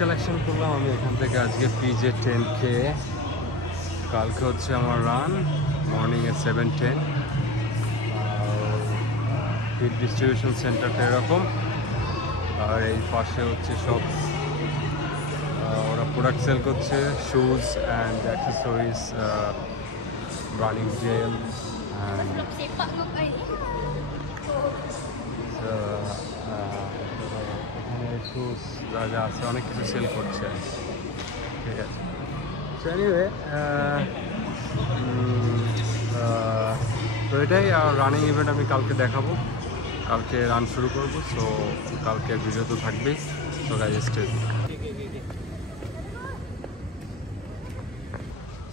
Collection করলাম আমি এখান থেকে আজকে পিজে 10K। কালকে হচ্ছে আমার রান মর্নিংয়ে 7:10। কিট ডিস্ট্রিবিউশন সেন্টারটা এরকম, আর এই পাশে হচ্ছে সব ওরা প্রোডাক্ট সেল করছে, shoes and accessories, running gel and এখানে শুজ যা যা আছে অনেক কিছু সেল করছে, ঠিক আছে। সো এনিওয়ে তো এটাই রানিং ইভেন্ট আমি কালকে দেখাবো, কালকে রান শুরু করব। সো কালকে ভিডিও তো থাকবেই। So guys stay.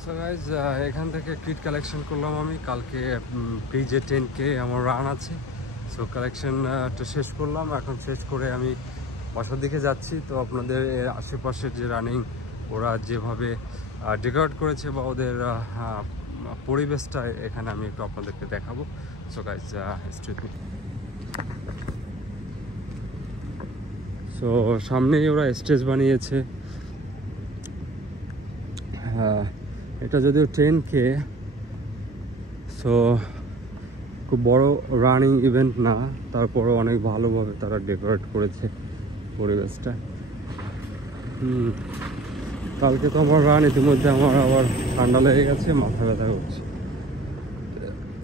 So guys এখান থেকে কিট কালেকশন করলাম আমি কালকে পিজে 10K আমার রান আছে। সো কালেকশনটা শেষ করলাম, এখন শেষ করে আমি বাসার দিকে যাচ্ছি। তো আপনাদের আশেপাশের যে রানিং ওরা যেভাবে ডেকোরেট করেছে বা ওদের পরিবেশটা এখানে আমি একটু আপনাদেরকে দেখাবো। So guys stay with me. So সামনেই ওরা স্টেজ বানিয়েছে। এটা যদিও 10K, সো খুব বড় রানিং ইভেন্ট না, তারপরও অনেক ভালোভাবে তারা ডেকোরেট করেছে পরিবেশটা। কালকে তো আমার রান, ইতিমধ্যে আমার আবার ঠান্ডা লেগে গেছে, মাথা ব্যথা করছে।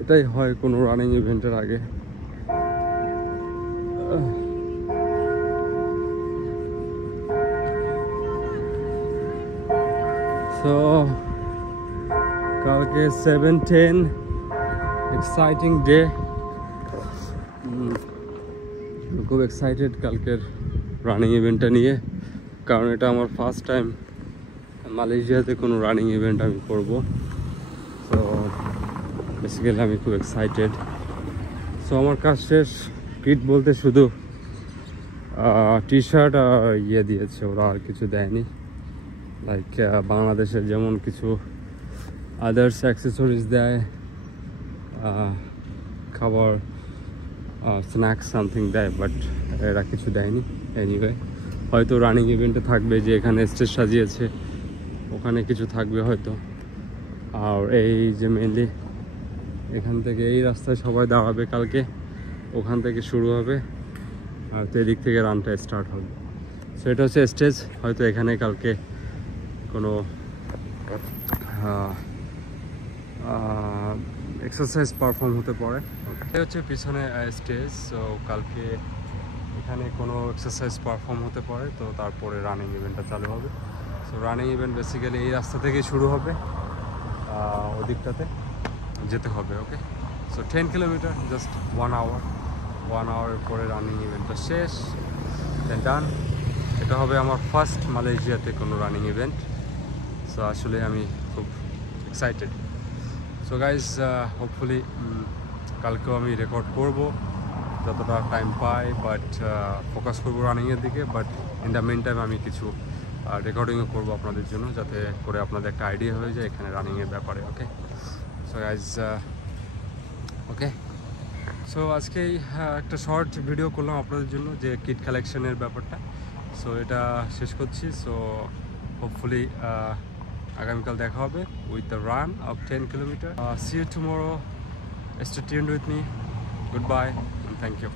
এটাই হয় কোনো রানিং ইভেন্টের আগে। সো কালকে 7:10, এক্সাইটিং ডে। খুব এক্সাইটেড কালকের রানিং ইভেন্টটা নিয়ে, কারণ এটা আমার ফার্স্ট টাইম মালয়েশিয়াতে কোনো রানিং ইভেন্ট আমি করব। সো বেসিক্যালি আমি খুব এক্সাইটেড। সো আমার কাজ শেষ। কিট বলতে শুধু টি শার্ট আর ইয়ে দিয়েছে ওরা, আর কিছু দেয়নি। লাইক বাংলাদেশের যেমন কিছু আদার্স অ্যাক্সেসরিজ দেয়, খাবার, স্ন্যাক্স সামথিং দেয়, বাট এরা কিছু দেয়নি। এনিওয়ে হয়তো রানিং ইভেন্টে থাকবে যে এখানে স্টেজ সাজিয়েছে, ওখানে কিছু থাকবে হয়তো। আর এই যে মেনলি এখান থেকে এই রাস্তায় সবাই দাঁড়াবে কালকে, ওখান থেকে শুরু হবে, আর তো এদিক থেকে রানটা স্টার্ট হবে। সো এটা হচ্ছে স্টেজ, হয়তো এখানে কালকে কোনো এক্সারসাইজ পারফর্ম হতে পারে। এটা হচ্ছে পিছনে স্টেজ। সো কালকে এখানে কোনো এক্সারসাইজ পারফর্ম হতে পারে, তো তারপরে রানিং ইভেন্টটা চালু হবে। সো রানিং ইভেন্ট বেসিক্যালি এই রাস্তা থেকেই শুরু হবে, ওদিকটাতে যেতে হবে। ওকে, সো 10 কিলোমিটার, জাস্ট 1 আওয়ার পরে রানিং ইভেন্টটা শেষ, দেন ডান। এটা হবে আমার ফার্স্ট মালয়েশিয়াতে কোনো রানিং ইভেন্ট। সো আসলে আমি খুব এক্সাইটেড। সো গাইজ হোপফুলি কালকেও আমি রেকর্ড করব যতটা টাইম পাই, বাট ফোকাস করবো রানিংয়ের দিকে। But in the meantime আমি কিছু রেকর্ডিংও করবো আপনাদের জন্য, যাতে করে আপনাদের একটা আইডিয়া হয়ে যায় এখানে রানিংয়ের ব্যাপারে। ওকে, সো গাইজ ওকে, সো আজকেই একটা শর্ট ভিডিও করলাম আপনাদের জন্য যে কিট কালেকশনের ব্যাপারটা। সো এটা শেষ করছি। সো হোপফুলি আগামীকাল দেখা হবে with the run of 10 kilometre. See you tomorrow, stay tuned with me. Goodbye and thank you.